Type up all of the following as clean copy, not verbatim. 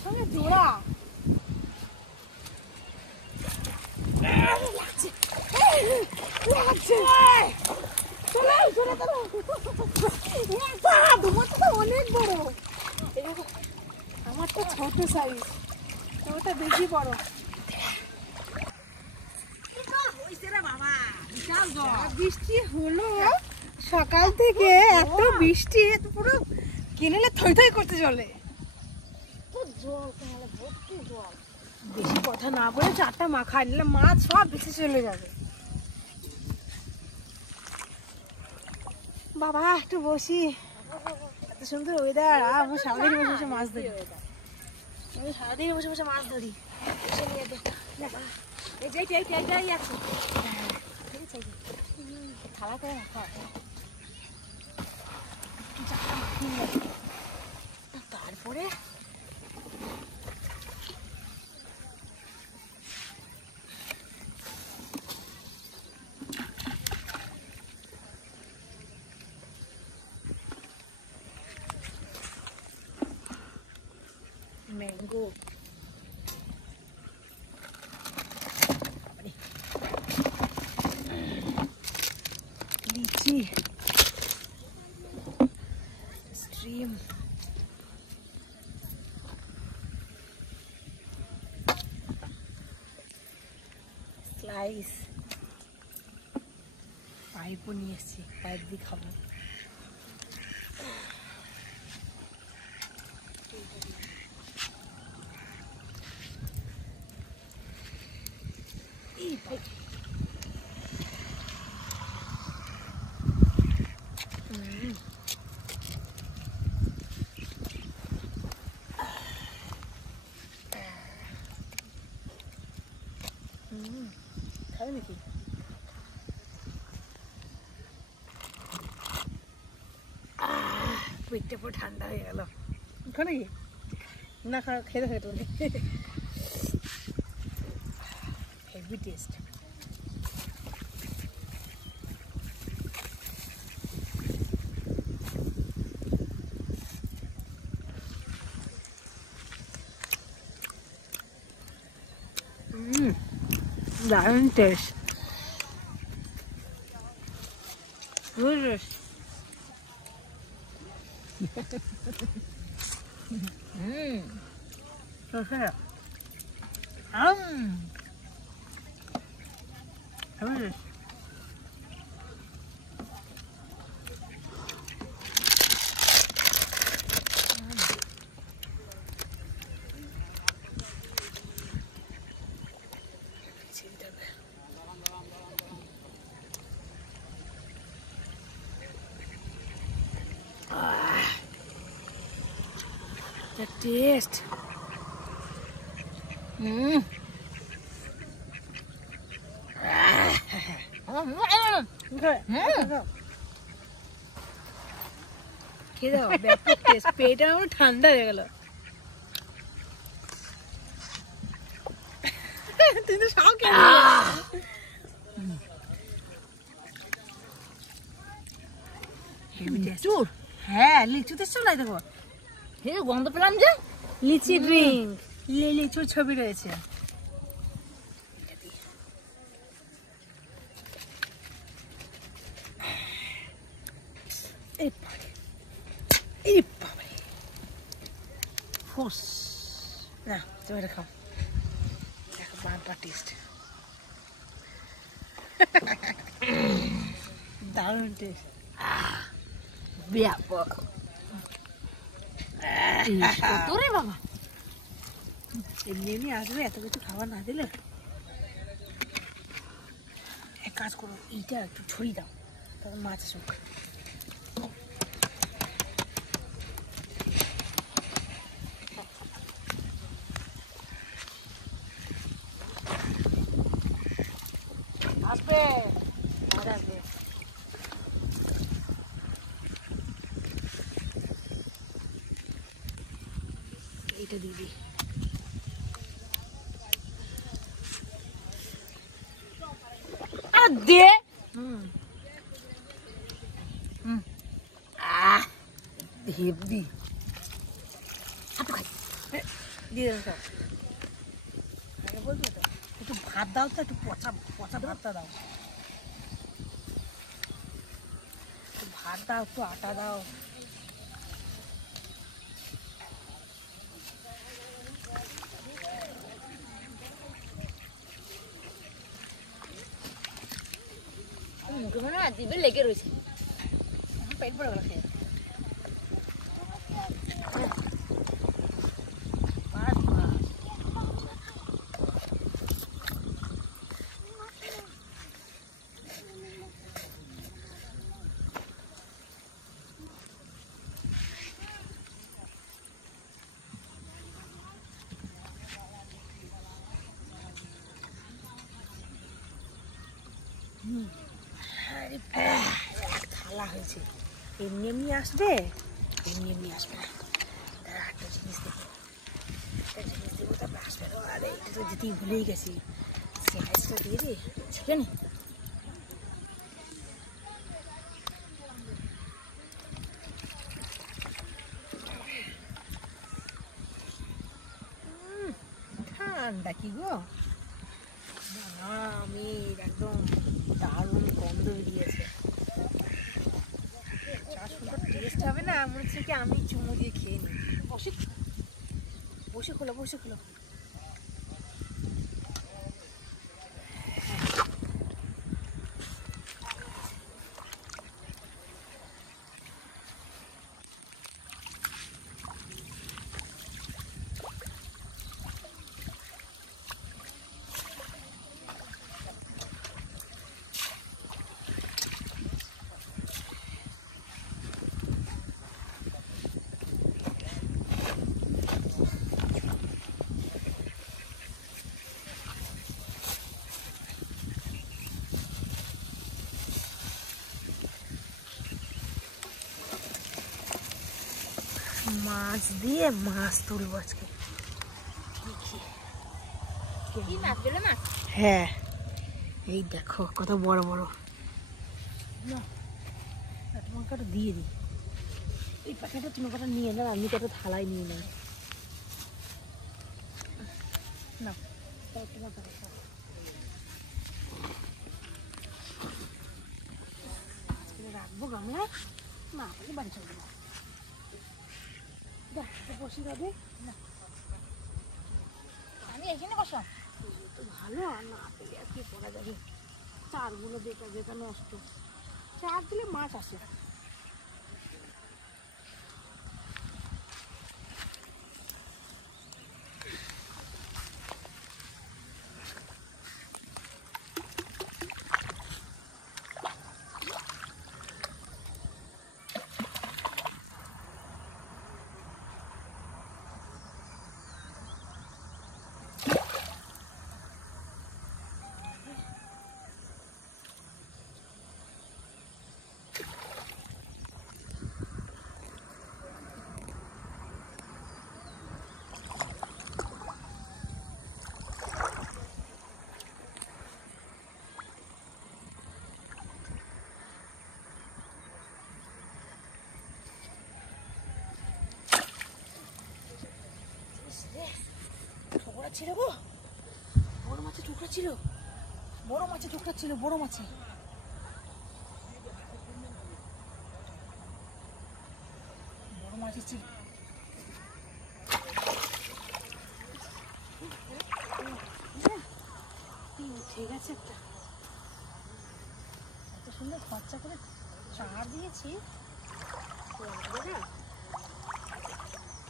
একসঙ্গে জোড়া অনেক বড়। আমারটা ছোট সাইজ, ওটা বেশি বড়। বৃষ্টি হলো সকাল থেকে, এত বৃষ্টি পুরো কেনেলে থই থই করতে চলে। বেশি কথা না বলে চারটা মাখা নিলে মাছ সব বেশি চলে যাবে। বাবা একটু বসি, এত সুন্দর ওয়েদার। আমি সারাদিন বসে বসে মাছ ধরি, আমি সারাদিন বসে বসে মাছ ধরি। থালা করে রাখা, তারপরে ম্যাঙ্গো, লিচি, স্ট্রিম, স্লাইস, পাইপও নিয়ে এসছি, পাইপ দিয়ে খাবো। খাবে নাকি? পেটটা পুরো ঠান্ডা হয়ে গেল। খাবে নাকি? না খেতে খেতে হেভি টেস্ট। দারুণ টেস্ট, the taste. খেয়ে দাও, ব্যাপক টেস্ট। পেটটা আমার ঠান্ডা হয়ে গেল। তুই তো সব খেয়ে লিচু। হ্যাঁ, লিচু তো চলাই দেখো, গন্ধ পেলাম যে। লিচি ড্রিঙ্ক, লিচুর ছবি রয়েছে। না তুমি এটা খাও, দেখো বারবার টেস্ট, দারুণ টেস্ট, ব্যাপক। তোরে বাবা এমনি এমনি আসবে, এত কিছু খাবার না দিলে। এক কাজ করো, এইটা একটু ছড়িয়ে দাও, তখন মাছ আসুক। আসবে আসবে, এইটা দিবি। দে হেবি। দিয়ে দেবেন সব। আগে বলবে তো একটু ভাত দাও তো, একটু পচা পচা ভাতটা দাও, একটু ভাত দাও, একটু আটা দাও। মুখে মনে হয় জিভে লেগে রয়েছে। পেট ভরে গেল খেয়ে। থালা হয়েছে, এমনি এমনি আসবে, এমনি এমনি আসবে না। তারা একটা জিনিস দেবো, একটা জিনিস দেবো, তারপরে আসবে। আরে এটা তো দিতেই ভুলেই গেছি, সে আইসটা দিয়ে দিই সেখানে। ঠান্ডা কি গো, আমের একদম দারুণ গন্ধ বেরিয়েছে। চা সুন্দর টেস্ট হবে না, মনে হচ্ছে কি আমি চুমু দিয়ে খেয়ে নিই। বসে বসে খোলো, বসে খোলো। মাছ দিয়ে মাছ তুলবো আজকে। কি মাছ পেলে মাছ? হ্যাঁ, এই দেখো কত বড় বড়। না তোমাকে একটা দিয়ে দিই, এই পাখিটা তুমি কটা নিয়ে নাও, আমি কত থালায় নিয়ে নেই। না রাখবো গামলায়, না পেলে বাড়ি চলবে না। বসে যাবে না, আমি এখানে বসলাম। তো ভালো, আর না পেলে আর কি করা যাবে। চারগুলো বেকার বেকার নষ্ট, চার দিলে মাছ আসে। ঠোকরা ছিল গো, বড় মাছের ঠোকরা ছিল, বড় মাছের ঠোকরা ছিল, বড় মাছে। বড় মাছের ছিল, ঠিক আছে। একটা এত সুন্দর খরচা করে চা দিয়েছি,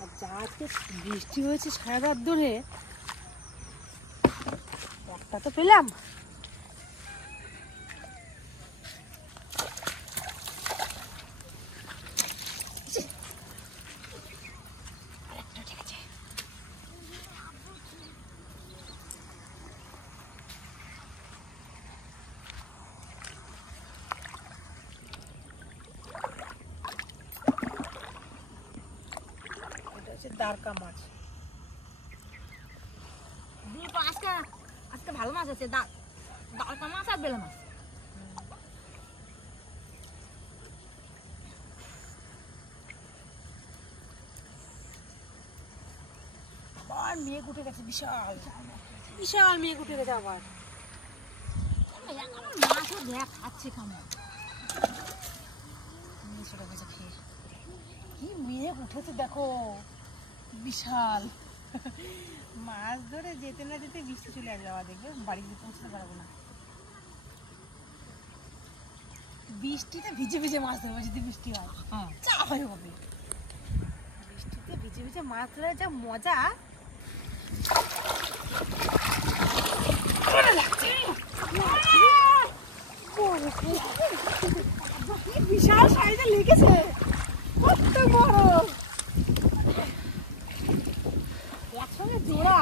আর যা আজকে বৃষ্টি হয়েছে সারা রাত ধরে, একটা তো পেলাম। দারকা মাছ, আজকে আজকে ভালো মাছ আছে, দারকা মাছ আর বেলে মাছ। আর মেঘ উঠে গেছে, বিশাল বিশাল মেঘ উঠে গেছে আবার। আমার মাছও দেখ খাচ্ছে কেমন, ছোট গেছে খেয়ে। কি মেঘ উঠেছে দেখো, বিশাল। মাছ ধরে যেতে না যেতে বৃষ্টি চলে আসবে, আবার দেখবে বাড়িতে পৌঁছতে পারবো না। বৃষ্টিতে ভিজে ভিজে মাছ ধরবো যদি বৃষ্টি হয়, যা হয় হবে। বৃষ্টিতে ভিজে ভিজে মাছ ধরে যা মজা লাগছে। বিশাল সাইজে লেগেছে, কত বড়, একসঙ্গে জোড়া।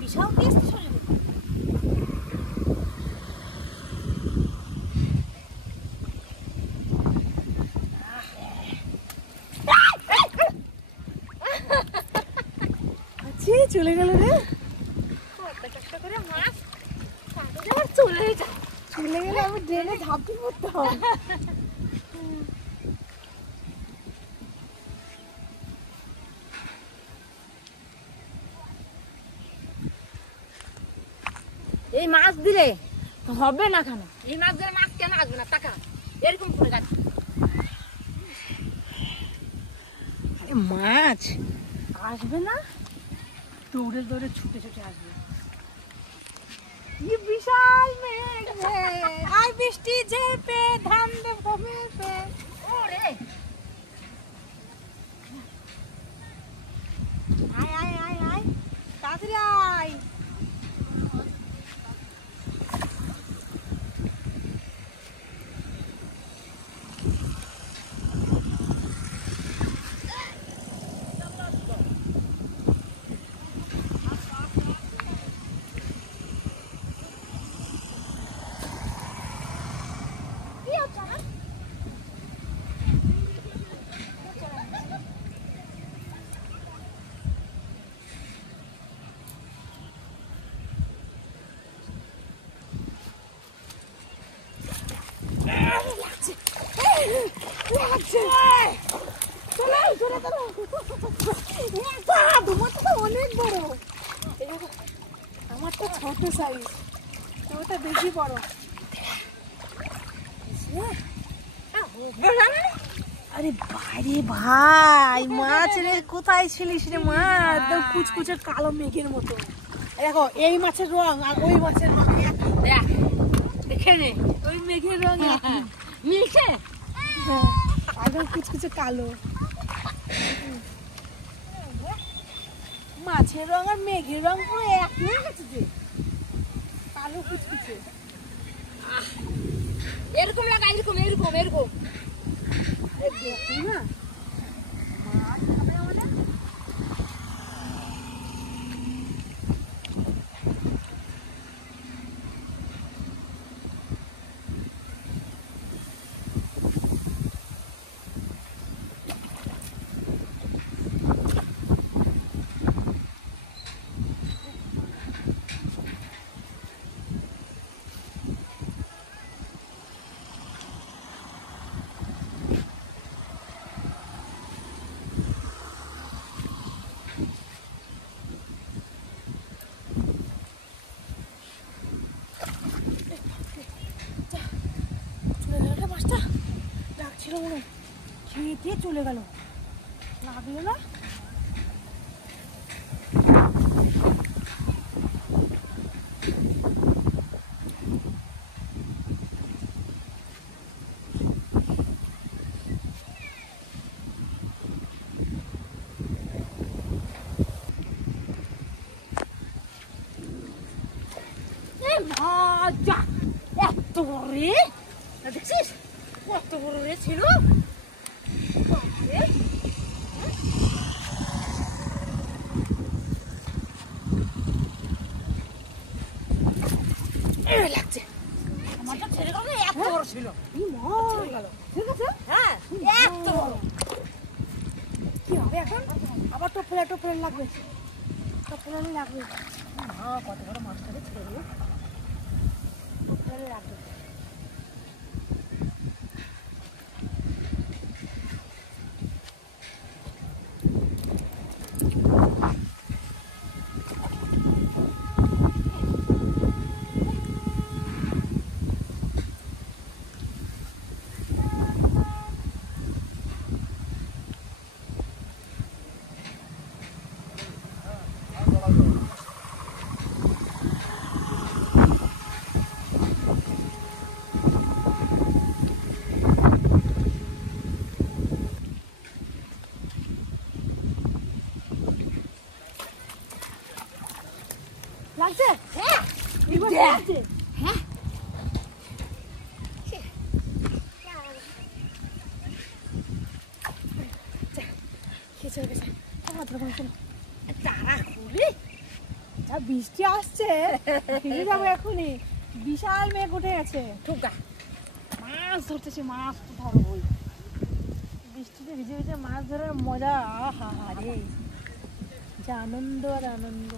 বিশাল টেস্ট শরীরে। চলে গেল রে, মাছ চলে যায়, চলে গেলে আমি ড্রেনে ঝাঁপি পড়তাম। এই মাছ দিলে হবে না কেন, এই মাছ দিলে মাছ কেন আসবে না, টাকা এরকম করে যাচ্ছে। মাছ আসবে না, দৌড়ে দৌড়ে ছুটে ছুটে আসবে। কি বিশাল মেঘ, আর বৃষ্টি ঝেপে ধান দেবো মেপে। ওরে আয় আয় আয় আয়, তাড়াতাড়ি আয়। অনেক বড়, আমারটা ছোট সাইজ, ওটা বেশি বড়। আরে বাইরে ভাই, মাছ রে, কোথায় ছিলিস রে মাছ? কুচকুচে কালো মেঘের মতো। দেখো এই মাছের রং আর ওই মাছের রং দেখে নে, ওই মেঘের রং মিশে, আগে কুচকুচে কালো। মাছের রং আর মেঘের রং পুরো এক হয়ে গেছে যে, কালো কুচকুচে। এরকম লাগা, এরকম এরকম এরকম দেখো না, মাছ খাবে আমাদের। ছিল মনে, খেয়ে দিয়ে চলে গেল, লাগলো না। এত বড় রে, দেখছিস কত বড় রে ছিল। লাগছে আমারটা ছেড়ে গেল, এত বড় ছিল। ছেড়ে গেল, ঠিক আছে, হ্যাঁ এত বড়। কি হবে এখন? আবার টোপলা টোপলা লাগবে, টোপলা লাগবে। কত বড় মাছটাকে ছেড়ে টোপলা লাগবে। লাগছে? হ্যাঁ এবার দেখ। লাগছে? হ্যাঁ কে চলে গেছে? আমার ধরো শোনো, তারা খুলি যা বৃষ্টি আসছে ভিজে যাবো এখনই। বিশাল মেঘ উঠে গেছে। ঠোকা মাছ ধরতেছি, মাছ তো ধরবোই। বৃষ্টিতে ভিজে ভিজে মাছ ধরার মজা, আহা হা রে, যা আনন্দ আর আনন্দ।